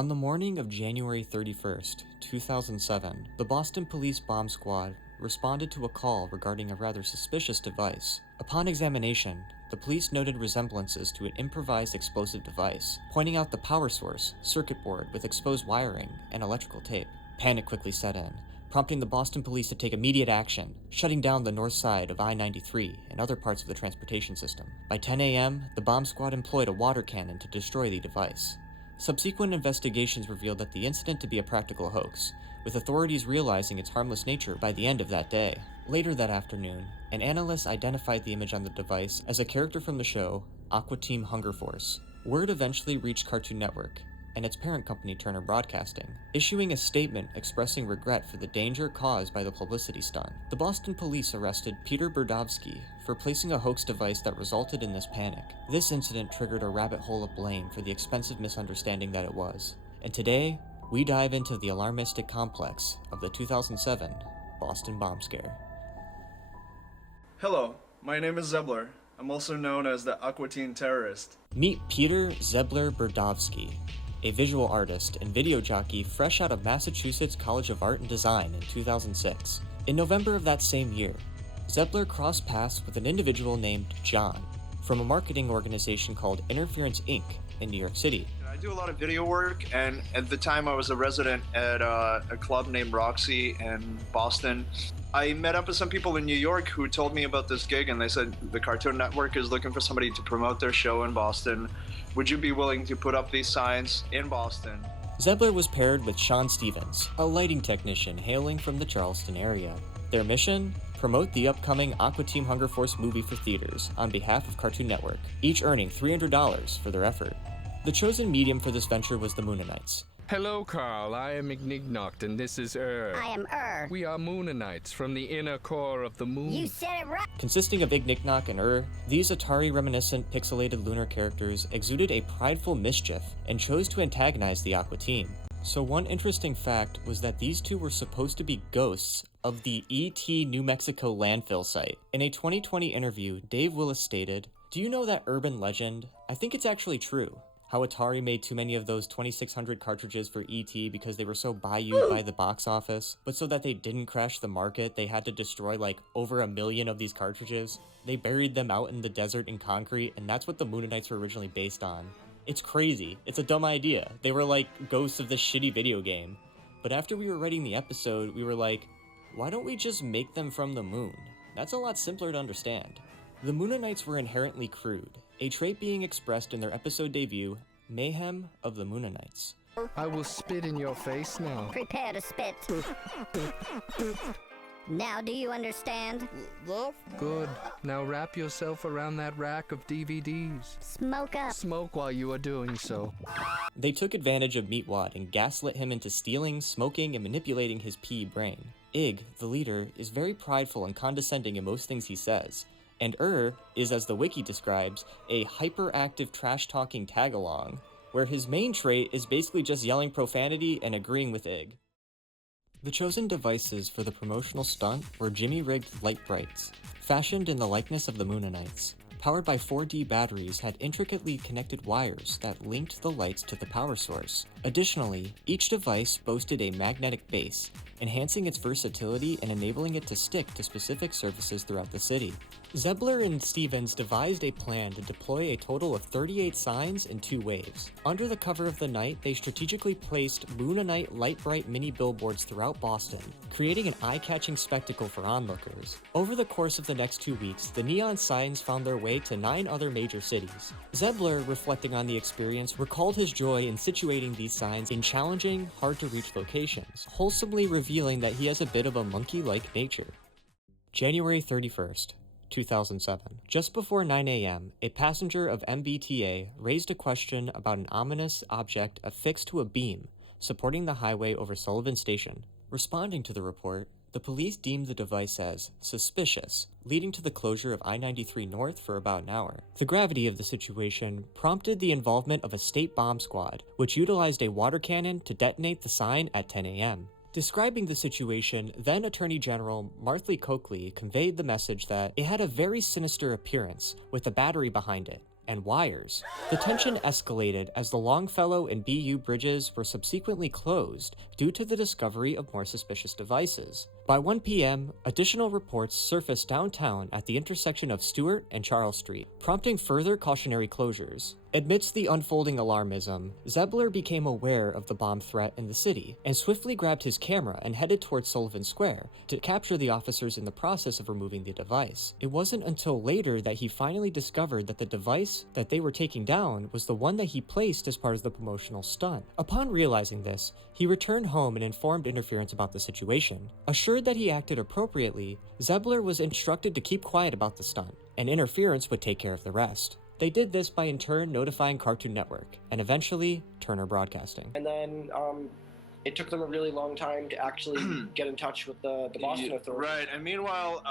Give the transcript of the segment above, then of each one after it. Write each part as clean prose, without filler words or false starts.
On the morning of January 31st, 2007, the Boston Police Bomb Squad responded to a call regarding a rather suspicious device. Upon examination, the police noted resemblances to an improvised explosive device, pointing out the power source, circuit board with exposed wiring, and electrical tape. Panic quickly set in, prompting the Boston police to take immediate action, shutting down the north side of I-93 and other parts of the transportation system. By 10 a.m., the bomb squad employed a water cannon to destroy the device. Subsequent investigations revealed that the incident to be a practical hoax, with authorities realizing its harmless nature by the end of that day. Later that afternoon, an analyst identified the image on the device as a character from the show Aqua Teen Hunger Force. Word eventually reached Cartoon Network and its parent company Turner Broadcasting, issuing a statement expressing regret for the danger caused by the publicity stunt. The Boston police arrested Peter Burdovsky for placing a hoax device that resulted in this panic. This incident triggered a rabbit hole of blame for the expensive misunderstanding that it was. And today, we dive into the Alamistic Complex of the 2007 Boston bomb scare. Hello, my name is Zebbler. I'm also known as the Aqua Teen Terrorist. Meet Peter Zebbler Burdovsky, a visual artist and video jockey fresh out of Massachusetts College of Art and Design in 2006. In November of that same year, Zebbler crossed paths with an individual named John from a marketing organization called Interference Inc. in New York City. I do a lot of video work, and at the time I was a resident at a club named Roxy in Boston. I met up with some people in New York who told me about this gig, and they said the Cartoon Network is looking for somebody to promote their show in Boston. Would you be willing to put up these signs in Boston? Zebbler was paired with Sean Stevens, a lighting technician hailing from the Charleston area. Their mission? Promote the upcoming Aqua Teen Hunger Force movie for theaters on behalf of Cartoon Network, each earning $300 for their effort. The chosen medium for this venture was the Mooninites. Hello, Carl. I am Ignignockt, and this is I am We are Mooninites from the inner core of the moon. You said it right. Consisting of Ignignockt and these Atari-reminiscent pixelated lunar characters exuded a prideful mischief and chose to antagonize the Aqua Team. So one interesting fact was that these two were supposed to be ghosts of the E.T. New Mexico landfill site. In a 2020 interview, Dave Willis stated, "Do you know that urban legend? I think it's actually true. How Atari made too many of those 2600 cartridges for E.T. because they were so bayoued by the box office, but so that they didn't crash the market, they had to destroy like over 1 million of these cartridges. They buried them out in the desert in concrete, and that's what the Mooninites were originally based on. It's crazy. It's a dumb idea. They were like ghosts of this shitty video game. But after we were writing the episode, we were like, why don't we just make them from the moon? That's a lot simpler to understand." The Mooninites were inherently crude, a trait being expressed in their episode debut, Mayhem of the Mooninites. I will spit in your face now. Prepare to spit. Now do you understand? Yes? Good. Now wrap yourself around that rack of DVDs. Smoke up. Smoke while you are doing so. They took advantage of Meatwad and gaslit him into stealing, smoking, and manipulating his pea brain. Ig, the leader, is very prideful and condescending in most things he says. And is, as the wiki describes, a hyperactive trash-talking tag-along, where his main trait is basically just yelling profanity and agreeing with Ig. The chosen devices for the promotional stunt were Jimmy-rigged light brights, fashioned in the likeness of the Mooninites. Powered by 4D batteries had intricately connected wires that linked the lights to the power source. Additionally, each device boasted a magnetic base, enhancing its versatility and enabling it to stick to specific surfaces throughout the city. Zebbler and Stevens devised a plan to deploy a total of 38 signs in 2 waves. Under the cover of the night, they strategically placed Moononite light-bright mini billboards throughout Boston, creating an eye-catching spectacle for onlookers. Over the course of the next 2 weeks, the neon signs found their way to 9 other major cities. Zebbler, reflecting on the experience, recalled his joy in situating these signs in challenging, hard-to-reach locations, wholesomely revealing that he has a bit of a monkey-like nature. January 31st. 2007. Just before 9 a.m., a passenger of MBTA raised a question about an ominous object affixed to a beam supporting the highway over Sullivan Station. Responding to the report, the police deemed the device as suspicious, leading to the closure of I-93 North for about an hour. The gravity of the situation prompted the involvement of a state bomb squad, which utilized a water cannon to detonate the sign at 10 a.m. Describing the situation, then Attorney General Martha Coakley conveyed the message that it had a very sinister appearance with a battery behind it, and wires. The tension escalated as the Longfellow and BU bridges were subsequently closed due to the discovery of more suspicious devices. By 1 p.m., additional reports surfaced downtown at the intersection of Stewart and Charles Street, prompting further cautionary closures. Amidst the unfolding alarmism, Zebbler became aware of the bomb threat in the city and swiftly grabbed his camera and headed towards Sullivan Square to capture the officers in the process of removing the device. It wasn't until later that he finally discovered that the device that they were taking down was the one that he placed as part of the promotional stunt. Upon realizing this, he returned home and informed Interference about the situation. Assured that he acted appropriately, Zebbler was instructed to keep quiet about the stunt, and Interference would take care of the rest. They did this by in turn notifying Cartoon Network, and eventually Turner Broadcasting. And then it took them a really long time to actually get in touch with the Boston authorities. Right, and meanwhile,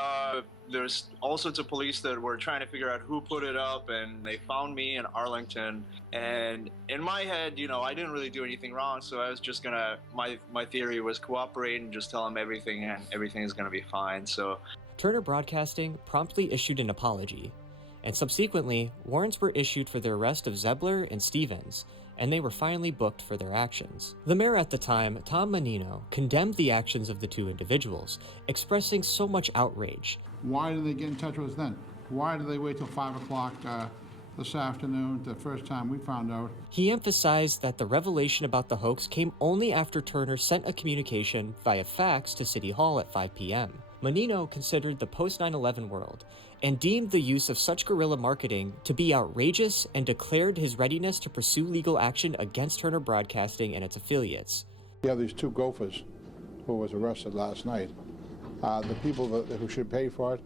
there's all sorts of police that were trying to figure out who put it up, and they found me in Arlington. And in my head, you know, I didn't really do anything wrong, so I was just gonna, my theory was cooperate and just tell them everything, and everything is gonna be fine. So Turner Broadcasting promptly issued an apology, and subsequently, warrants were issued for the arrest of Zebbler and Stevens, and they were finally booked for their actions. The mayor at the time, Tom Menino, condemned the actions of the two individuals, expressing so much outrage. Why did they get in touch with us then? Why did they wait till 5 o'clock this afternoon, the first time we found out? He emphasized that the revelation about the hoax came only after Turner sent a communication via fax to City Hall at 5 p.m. Menino considered the post-9/11 world and deemed the use of such guerrilla marketing to be outrageous and declared his readiness to pursue legal action against Turner Broadcasting and its affiliates. You have these two gophers who was arrested last night. The people who should pay for it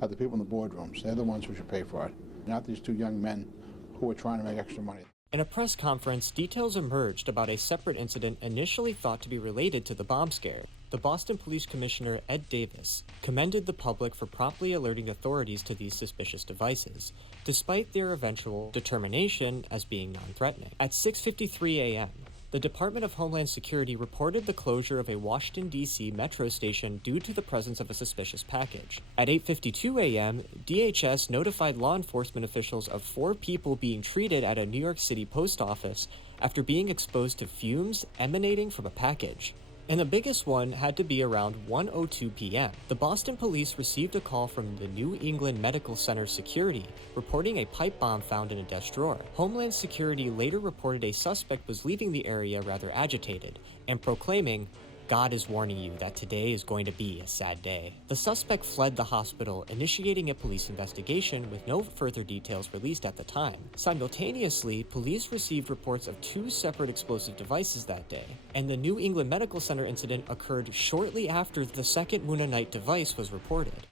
are the people in the boardrooms. They're the ones who should pay for it, not these two young men who are trying to make extra money. In a press conference, details emerged about a separate incident initially thought to be related to the bomb scare. The Boston Police Commissioner Ed Davis commended the public for promptly alerting authorities to these suspicious devices, despite their eventual determination as being non-threatening. At 6:53 a.m., the Department of Homeland Security reported the closure of a Washington, D.C. metro station due to the presence of a suspicious package. At 8:52 a.m., DHS notified law enforcement officials of 4 people being treated at a New York City post office after being exposed to fumes emanating from a package. And the biggest one had to be around 1:02 p.m. The Boston police received a call from the New England Medical Center security, reporting a pipe bomb found in a desk drawer. Homeland Security later reported a suspect was leaving the area rather agitated, and proclaiming, "God is warning you that today is going to be a sad day." The suspect fled the hospital, initiating a police investigation with no further details released at the time. Simultaneously, police received reports of 2 separate explosive devices that day, and the New England Medical Center incident occurred shortly after the second Moonanite device was reported.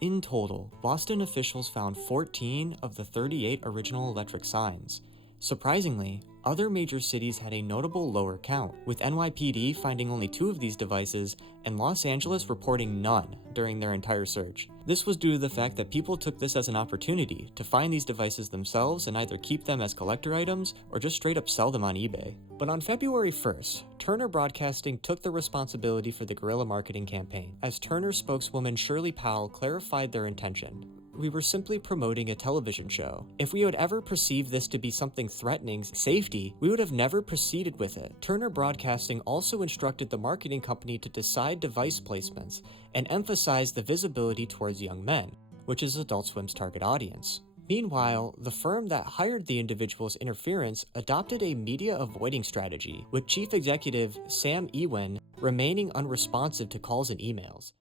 In total, Boston officials found 14 of the 38 original electric signs. Surprisingly, other major cities had a notable lower count, with NYPD finding only 2 of these devices and Los Angeles reporting none during their entire search. This was due to the fact that people took this as an opportunity to find these devices themselves and either keep them as collector items or just straight up sell them on eBay. But on February 1st, Turner Broadcasting took the responsibility for the guerrilla marketing campaign, as Turner spokeswoman Shirley Powell clarified their intention. "We were simply promoting a television show. If we had ever perceived this to be something threatening safety, we would have never proceeded with it." Turner Broadcasting also instructed the marketing company to decide device placements and emphasize the visibility towards young men, which is Adult Swim's target audience. Meanwhile, the firm that hired the individual's Interference adopted a media avoiding strategy, with Chief Executive Sam Ewen remaining unresponsive to calls and emails.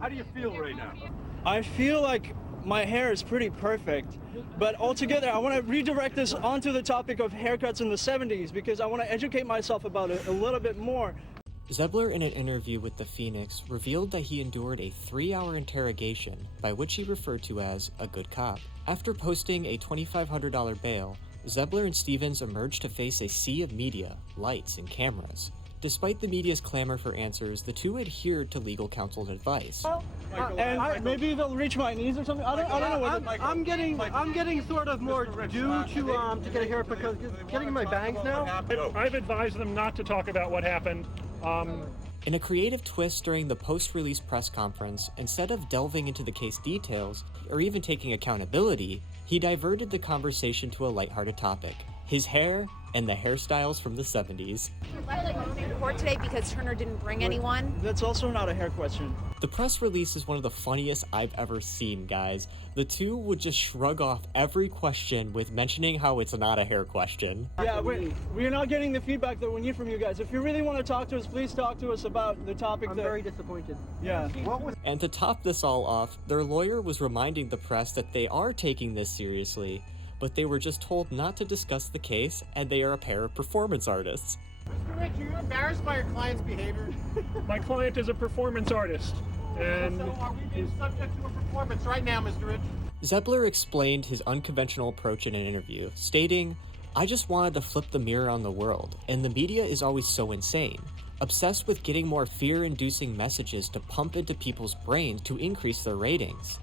How do you feel right now? I feel like my hair is pretty perfect, but altogether I want to redirect this onto the topic of haircuts in the 70s because I want to educate myself about it a little bit more. Zebbler, in an interview with The Phoenix, revealed that he endured a 3-hour interrogation, by which he referred to as a good cop. After posting a $2,500 bail, Zebbler and Stevens emerged to face a sea of media, lights, and cameras. Despite the media's clamor for answers, the two adhered to legal counsel's advice. Maybe they'll reach my knees or something. I don't know. I'm getting sort of more due to get a haircut because getting my bangs now. I've advised them not to talk about what happened. In a creative twist during the post-release press conference, instead of delving into the case details or even taking accountability, He diverted the conversation to a lighthearted topic, his hair and the hairstyles from the 70s. In court today because Turner didn't bring anyone. That's also not a hair question. The press release is one of the funniest I've ever seen, guys. The two would just shrug off every question with mentioning how it's not a hair question. Yeah, we're not getting the feedback that we need from you guys. If you really want to talk to us, please talk to us about the topic. I'm very disappointed. Yeah. And to top this all off, their lawyer was reminding the press that they are taking this seriously, but they were just told not to discuss the case, and they are a pair of performance artists. Mr. Rich, are you embarrassed by your client's behavior? My client is a performance artist, and So are we being subject to a performance right now, Mr. Rich? Zebbler explained his unconventional approach in an interview, stating, "I just wanted to flip the mirror on the world, and the media is always so insane, obsessed with getting more fear-inducing messages to pump into people's brains to increase their ratings."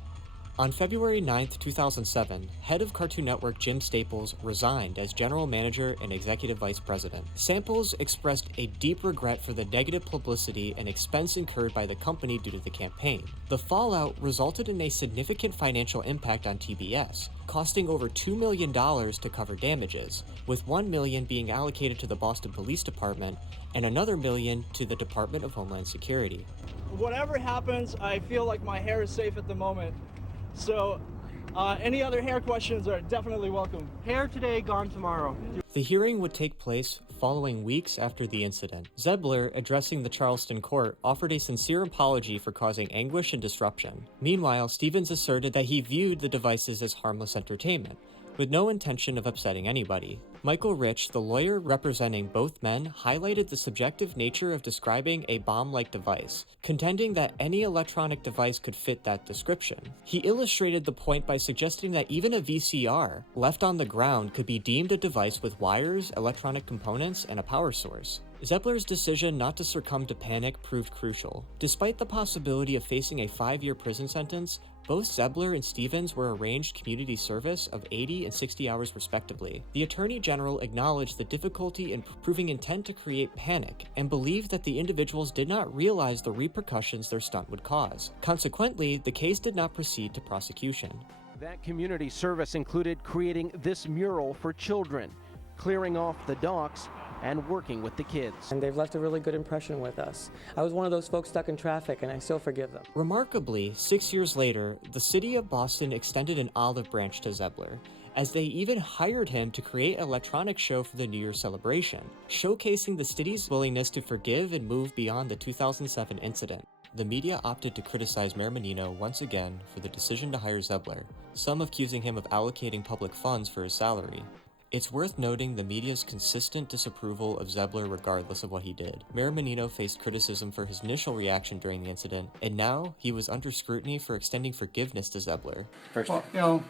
On February 9th, 2007, head of Cartoon Network Jim Staples resigned as general manager and executive vice president. Staples expressed a deep regret for the negative publicity and expense incurred by the company due to the campaign. The fallout resulted in a significant financial impact on TBS, costing over $2 million to cover damages, with $1 million being allocated to the Boston Police Department and another $1 million to the Department of Homeland Security. Whatever happens, I feel like my hair is safe at the moment. So, any other hair questions are definitely welcome. Hair today, gone tomorrow. The hearing would take place following weeks after the incident. Zebbler, addressing the Charleston court, offered a sincere apology for causing anguish and disruption. Meanwhile, Stevens asserted that he viewed the devices as harmless entertainment, with no intention of upsetting anybody. Michael Rich, the lawyer representing both men, highlighted the subjective nature of describing a bomb-like device, contending that any electronic device could fit that description. He illustrated the point by suggesting that even a VCR, left on the ground, could be deemed a device with wires, electronic components, and a power source. Zebbler's decision not to succumb to panic proved crucial. Despite the possibility of facing a 5-year prison sentence, both Zebbler and Stevens were arranged community service of 80 and 60 hours respectively. The Attorney General acknowledged the difficulty in proving intent to create panic and believed that the individuals did not realize the repercussions their stunt would cause. Consequently, the case did not proceed to prosecution. That community service included creating this mural for children, clearing off the docks, and working with the kids. And they've left a really good impression with us. I was one of those folks stuck in traffic, and I still forgive them. Remarkably, 6 years later, the city of Boston extended an olive branch to Zebbler, as they even hired him to create an electronic show for the New Year celebration, showcasing the city's willingness to forgive and move beyond the 2007 incident. The media opted to criticize Mayor Menino once again for the decision to hire Zebbler, some accusing him of allocating public funds for his salary. It's worth noting the media's consistent disapproval of Zebbler regardless of what he did. Mayor Menino faced criticism for his initial reaction during the incident, and now he was under scrutiny for extending forgiveness to Zebbler. Well, you know,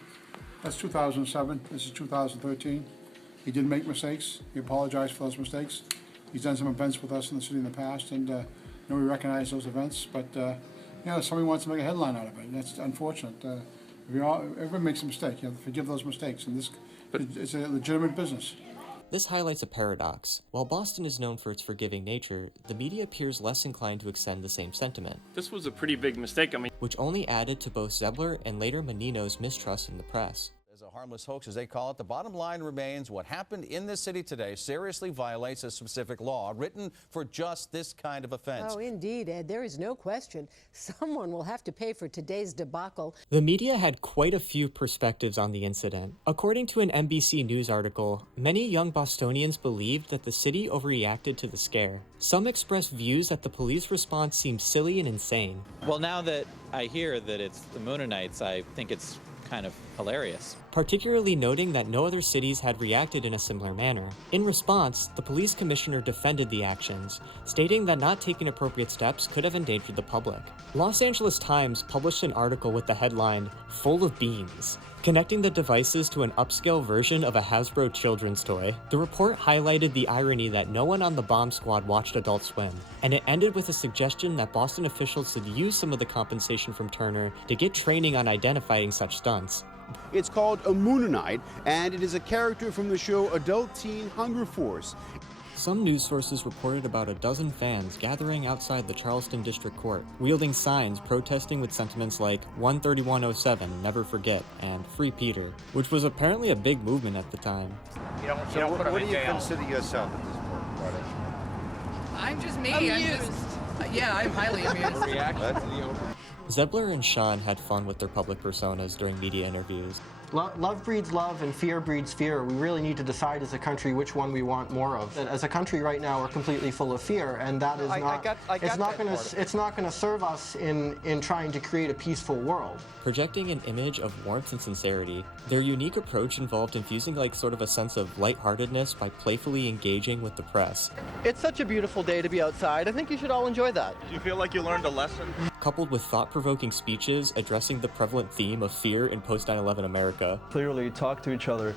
that's 2007. This is 2013. He did make mistakes. He apologized for those mistakes. He's done some events with us in the city in the past, and we recognize those events. But somebody wants to make a headline out of it. That's unfortunate. Everyone makes a mistake. You have to forgive those mistakes, and it's a legitimate business. This highlights a paradox. While Boston is known for its forgiving nature, the media appears less inclined to extend the same sentiment. This was a pretty big mistake, which only added to both Zebbler and later Menino's mistrust in the press. As a harmless hoax, as they call it, the bottom line remains what happened in this city today seriously violates a specific law written for just this kind of offense. Oh, indeed, Ed. There is no question. Someone will have to pay for today's debacle. The media had quite a few perspectives on the incident. According to an NBC News article, many young Bostonians believed that the city overreacted to the scare. Some expressed views that the police response seemed silly and insane. Well, now that I hear that it's the Mooninites, I think it's kind of hilarious. Particularly noting that no other cities had reacted in a similar manner. In response, the police commissioner defended the actions, stating that not taking appropriate steps could have endangered the public. Los Angeles Times published an article with the headline, "Full of Beans," connecting the devices to an upscale version of a Hasbro children's toy. The report highlighted the irony that no one on the bomb squad watched Adult Swim, and it ended with a suggestion that Boston officials should use some of the compensation from Turner to get training on identifying such stunts. It's called a Moononite, and it is a character from the show Adult Teen Hunger Force. Some news sources reported about a dozen fans gathering outside the Charleston District Court, wielding signs protesting with sentiments like 13107, never forget, and Free Peter, which was apparently a big movement at the time. So what do you consider yourself at this point, Carter? I'm just me. I'm highly amused. Zebbler and Sean had fun with their public personas during media interviews. Love breeds love and fear breeds fear. We really need to decide as a country which one we want more of. As a country right now, we're completely full of fear, and that is it's not going to serve us in trying to create a peaceful world. Projecting an image of warmth and sincerity, their unique approach involved infusing sort of a sense of lightheartedness by playfully engaging with the press. It's such a beautiful day to be outside. I think you should all enjoy that. Do you feel like you learned a lesson? Coupled with thought-provoking speeches addressing the prevalent theme of fear in post-9/11 America. Clearly talk to each other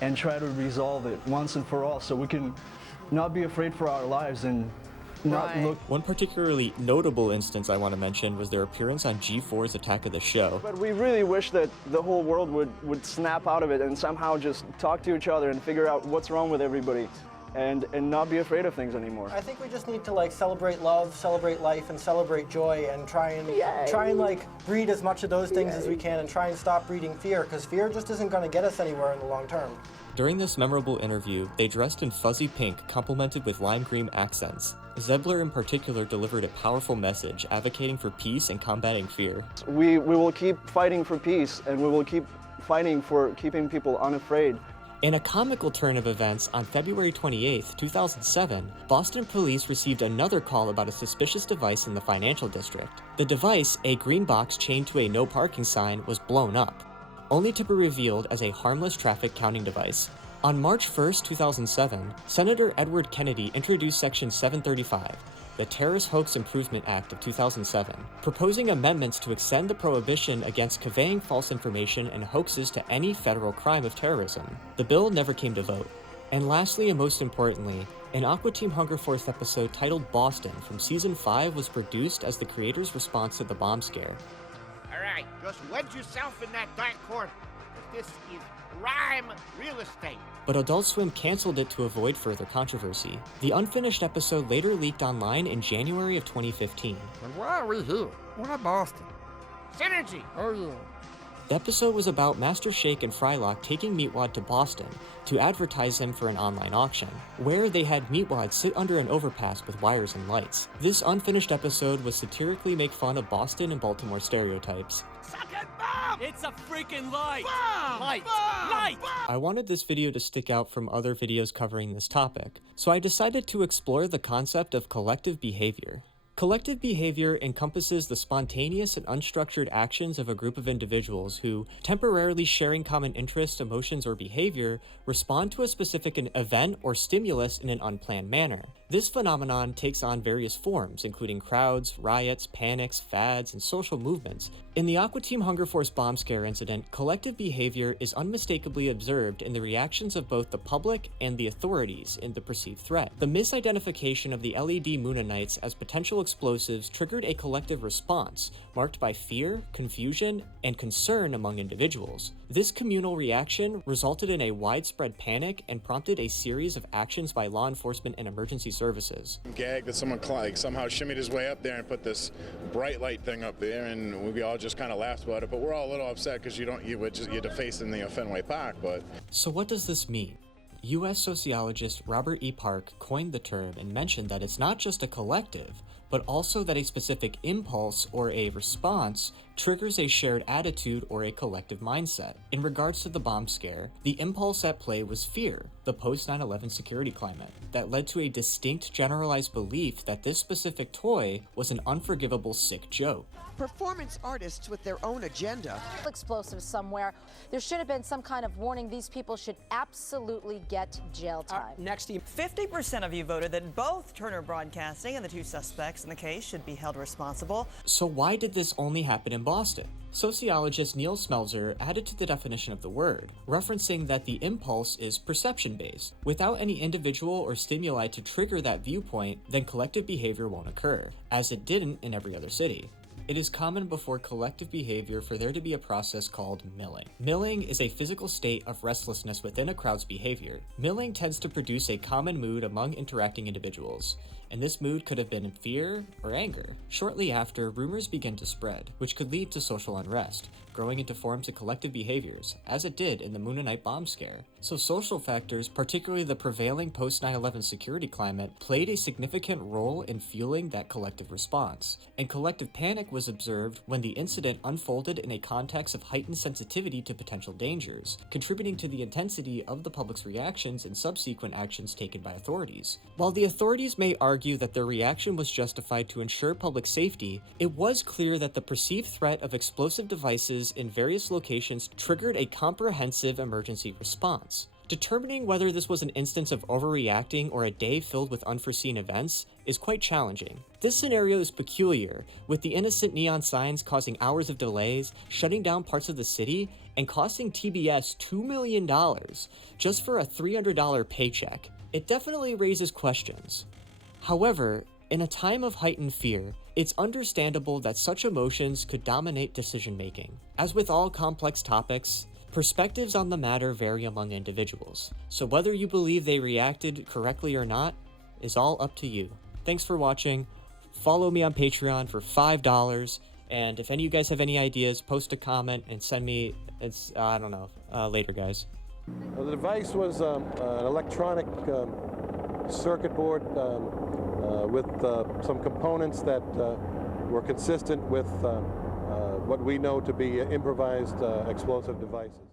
and try to resolve it once and for all so we can not be afraid for our lives and not look. One particularly notable instance I want to mention was their appearance on G4's Attack of the Show. But we really wish that the whole world would snap out of it and somehow just talk to each other and figure out what's wrong with everybody and not be afraid of things anymore. I think we just need to celebrate love, celebrate life, and celebrate joy, and try and breed as much of those things as we can, and try and stop breeding fear, because fear just isn't going to get us anywhere in the long term. During this memorable interview, they dressed in fuzzy pink complemented with lime green accents. Zebbler in particular delivered a powerful message advocating for peace and combating fear. We will keep fighting for peace, and we will keep fighting for keeping people unafraid. In a comical turn of events, on February 28, 2007, Boston police received another call about a suspicious device in the financial district. The device, a green box chained to a no parking sign, was blown up, only to be revealed as a harmless traffic counting device. On March 1, 2007, Senator Edward Kennedy introduced Section 735, the Terrorist Hoax Improvement Act of 2007, proposing amendments to extend the prohibition against conveying false information and hoaxes to any federal crime of terrorism. The bill never came to vote. And lastly, and most importantly, an Aqua Teen Hunger Force episode titled Boston from Season 5 was produced as the creators' response to the bomb scare. Alright, just wedge yourself in that dark corner. This is prime real estate. But Adult Swim canceled it to avoid further controversy. The unfinished episode later leaked online in January of 2015. And why are we here? Why Boston? Synergy! Oh yeah. The episode was about Master Shake and Frylock taking Meatwad to Boston to advertise him for an online auction, where they had Meatwad sit under an overpass with wires and lights. This unfinished episode was satirically make fun of Boston and Baltimore stereotypes. It's a freaking light! Light! I wanted this video to stick out from other videos covering this topic, so I decided to explore the concept of collective behavior. Collective behavior encompasses the spontaneous and unstructured actions of a group of individuals who, temporarily sharing common interests, emotions, or behavior, respond to a specific event or stimulus in an unplanned manner. This phenomenon takes on various forms, including crowds, riots, panics, fads, and social movements. In the Aqua Teen Hunger Force bomb scare incident, collective behavior is unmistakably observed in the reactions of both the public and the authorities in the perceived threat. The misidentification of the LED Mooninites as potential explosives triggered a collective response, marked by fear, confusion, and concern among individuals. This communal reaction resulted in a widespread panic and prompted a series of actions by law enforcement and emergency services. Gag that someone somehow shimmied his way up there and put this bright light thing up there, and we all just kind of laughed about it, but we're all a little upset because you're defacing the Fenway Park. But so what does this mean? U.S. sociologist Robert E. Park coined the term and mentioned that it's not just a collective, but also that a specific impulse or a response triggers a shared attitude or a collective mindset. In regards to the bomb scare, the impulse at play was fear, the post-9/11 security climate, that led to a distinct generalized belief that this specific toy was an unforgivable sick joke. Performance artists with their own agenda. Explosives somewhere. There should have been some kind of warning. These people should absolutely get jail time. Next, 50% of you voted that both Turner Broadcasting and the two suspects in the case should be held responsible. So why did this only happen in Boston? Sociologist Neil Smeltzer added to the definition of the word, referencing that the impulse is perception-based. Without any individual or stimuli to trigger that viewpoint, then collective behavior won't occur, as it didn't in every other city. It is common before collective behavior for there to be a process called milling. Milling is a physical state of restlessness within a crowd's behavior. Milling tends to produce a common mood among interacting individuals, and this mood could have been in fear or anger. Shortly after, rumors begin to spread, which could lead to social unrest, growing into forms of collective behaviors, as it did in the Moononite bomb scare. So social factors, particularly the prevailing post-9/11 security climate, played a significant role in fueling that collective response, and collective panic was observed when the incident unfolded in a context of heightened sensitivity to potential dangers, contributing to the intensity of the public's reactions and subsequent actions taken by authorities. While the authorities may argue that their reaction was justified to ensure public safety, it was clear that the perceived threat of explosive devices in various locations triggered a comprehensive emergency response. Determining whether this was an instance of overreacting or a day filled with unforeseen events is quite challenging. This scenario is peculiar, with the innocent neon signs causing hours of delays, shutting down parts of the city, and costing TBS $2 million just for a $300 paycheck. It definitely raises questions. However, in a time of heightened fear, it's understandable that such emotions could dominate decision-making. As with all complex topics, perspectives on the matter vary among individuals, so whether you believe they reacted correctly or not is all up to you. Thanks for watching. Follow me on Patreon for $5, and if any of you guys have any ideas, post a comment and send me, later guys. The device was an electronic circuit board with some components that were consistent with what we know to be improvised explosive devices.